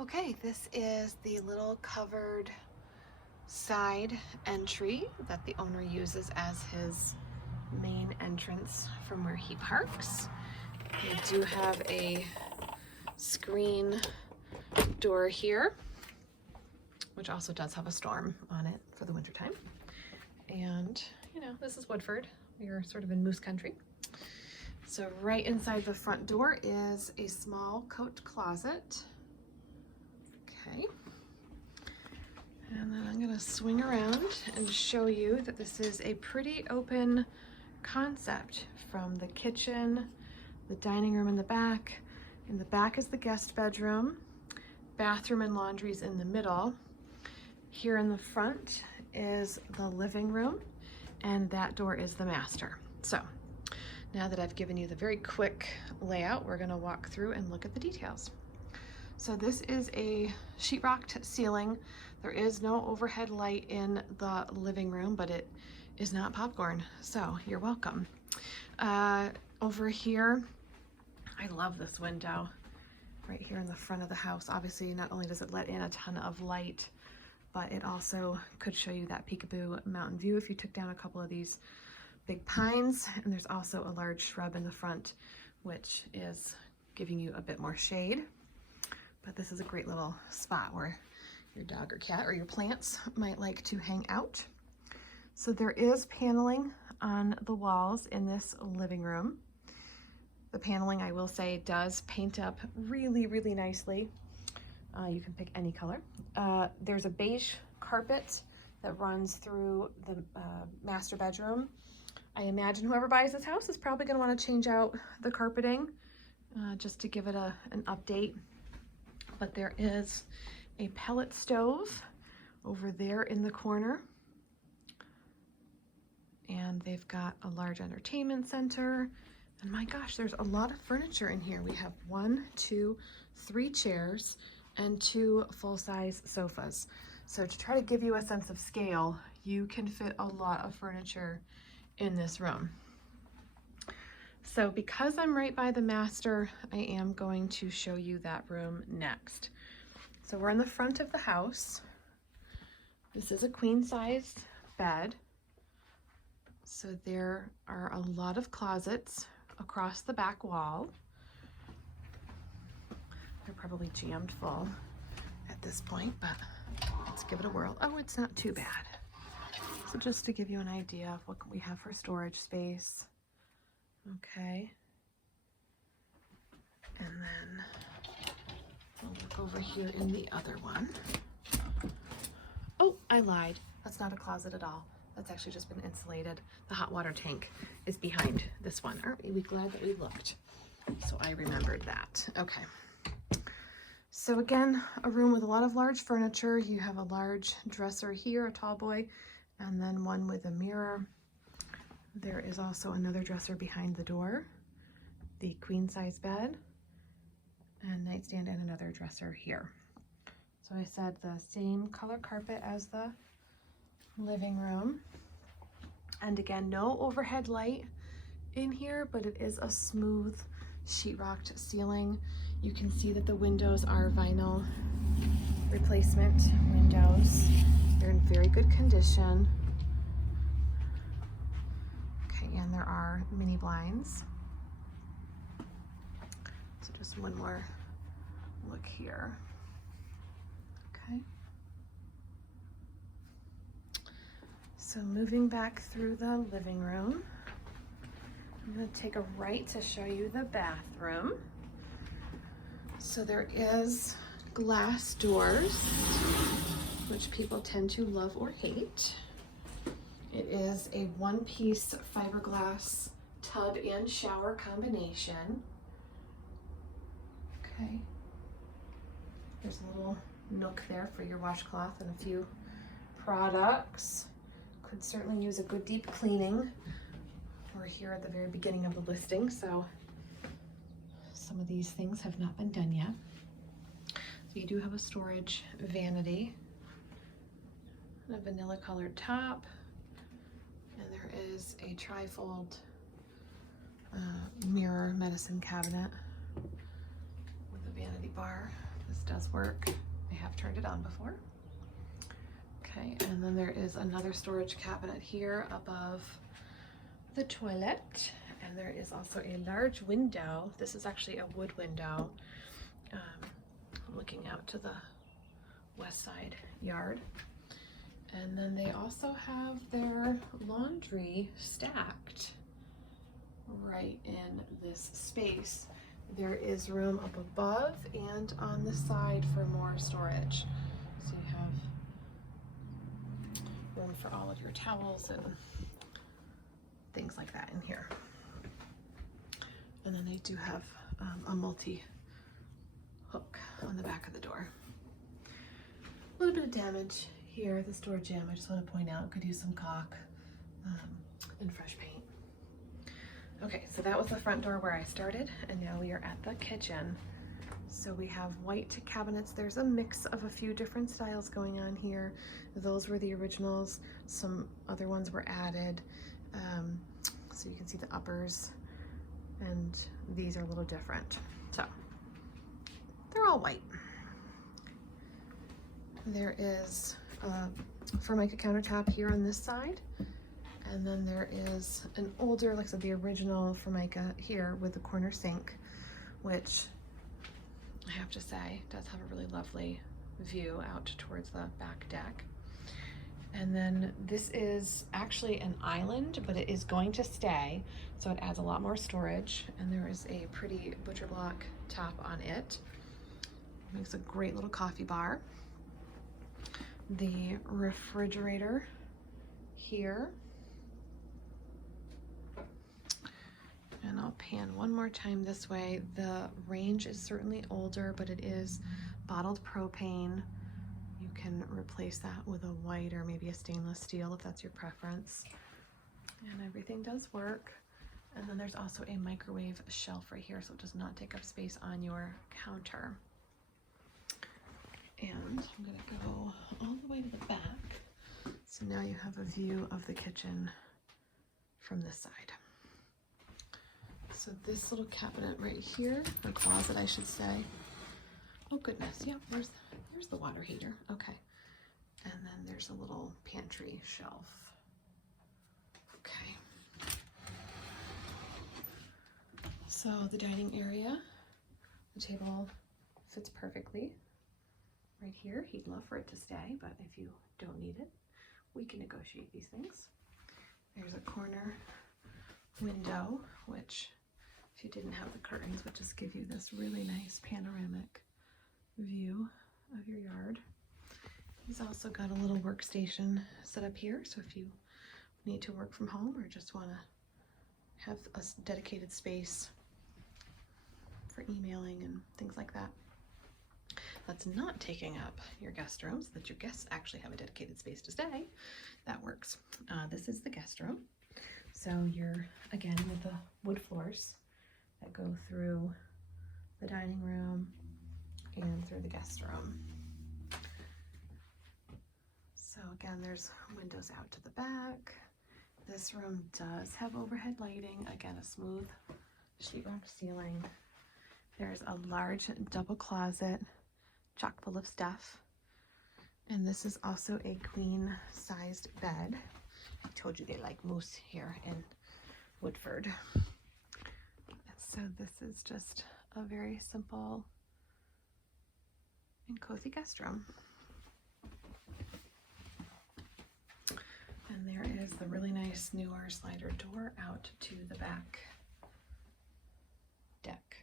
Okay, this is the little covered side entry that the owner uses as his main entrance from where he parks. We do have a screen door here, which also does have a storm on it for the winter time. And you know, this is Woodford. We are sort of in moose country. So right inside the front door is a small coat closet. Okay. And then I'm going to swing around and show you that this is a pretty open concept from the kitchen, the dining room in the back. In the back is the guest bedroom, bathroom and laundry is in the middle. Here in the front is the living room, and that door is the master. So now that I've given you the very quick layout, we're going to walk through and look at the details. So this is a sheetrocked ceiling. There is no overhead light in the living room, but it is not popcorn, so you're welcome. Over here, I love this window right here in the front of the house. Obviously, not only does it let in a ton of light, but it also could show you that peekaboo mountain view if you took down a couple of these big pines. And there's also a large shrub in the front, which is giving you a bit more shade. But this is a great little spot where your dog or cat or your plants might like to hang out. So there is paneling on the walls in this living room. The paneling, I will say, does paint up really, really nicely. You can pick any color. There's a beige carpet that runs through the master bedroom. I imagine whoever buys this house is probably going to want to change out the carpeting just to give it an update. But there is a pellet stove over there in the corner. And they've got a large entertainment center. And my gosh, there's a lot of furniture in here. We have 1, 2, 3 chairs and 2 full-size sofas. So to try to give you a sense of scale, you can fit a lot of furniture in this room. So because I'm right by the master, I am going to show you that room next. So we're in the front of the house. This is a queen-sized bed. So there are a lot of closets across the back wall. They're probably jammed full at this point, but let's give it a whirl. Oh, it's not too bad. So just to give you an idea of what we have for storage space. Okay. And then we'll look over here in the other one. Oh, I lied. That's not a closet at all. That's actually just been insulated. The hot water tank is behind this one. Aren't we glad that we looked? So I remembered that. Okay. So again, a room with a lot of large furniture. You have a large dresser here, a tall boy, and then one with a mirror. There is also another dresser behind the door, the queen size bed, and nightstand, and another dresser here. So I said the same color carpet as the living room. And again, no overhead light in here, but it is a smooth sheetrocked ceiling. You can see that the windows are vinyl replacement windows. They're in very good condition. And there are mini blinds. So just one more look here. Okay. So moving back through the living room, I'm going to take a right to show you the bathroom. So there is glass doors, which people tend to love or hate. It is a one-piece fiberglass tub and shower combination. Okay. There's a little nook there for your washcloth and a few products. Could certainly use a good deep cleaning. We're here at the very beginning of the listing, so some of these things have not been done yet. So you do have a storage vanity and a vanilla colored top. And there is a trifold mirror medicine cabinet with a vanity bar. This This does work. I have turned it on before. Okay, and then there is another storage cabinet here above the toilet. And there is also a large window. This is actually a wood window, looking out to the west side yard. And then they also have their laundry stacked right in this space. There is room up above and on the side for more storage. So you have room for all of your towels and things like that in here. And then they do have a multi hook on the back of the door. A little bit of damage here, the door jamb, I just want to point out, could use some caulk and fresh paint. Okay, so that was the front door where I started, and now we are at the kitchen. So we have white cabinets. There's a mix of a few different styles going on here. Those were the originals. Some other ones were added. So you can see the uppers, and these are a little different. So they're all white. There is a Formica countertop here on this side, and then there is an older, like I said, the original Formica here with the corner sink, which I have to say does have a really lovely view out towards the back deck. And then this is actually an island, but it is going to stay, so it adds a lot more storage, and there is a pretty butcher block top on it. It makes a great little coffee bar. The refrigerator here. And I'll pan one more time this way. The range is certainly older, but it is bottled propane. You can replace that with a white or maybe a stainless steel if that's your preference. And everything does work. And then there's also a microwave shelf right here, so it does not take up space on your counter. And I'm gonna go all the way to the back. So now you have a view of the kitchen from this side. So this little cabinet right here, or closet I should say. Oh goodness, yeah, there's the water heater, okay. And then there's a little pantry shelf. Okay. So the dining area, the table fits perfectly right here. He'd love for it to stay, but if you don't need it, we can negotiate these things. There's a corner window, which if you didn't have the curtains would just give you this really nice panoramic view of your yard. He's also got a little workstation set up here, so if you need to work from home or just want to have a dedicated space for emailing and things like that, that's not taking up your guest room, so that your guests actually have a dedicated space to stay, that works. This is the guest room. So you're, again, with the wood floors that go through the dining room and through the guest room. So again, there's windows out to the back. This room does have overhead lighting. Again, a smooth sheetrock ceiling. There's a large double closet, chock full of stuff. And this is also a queen-sized bed. I told you they like moose here in Woodford. So this is just a very simple and cozy guest room. And there is the really nice newer slider door out to the back deck.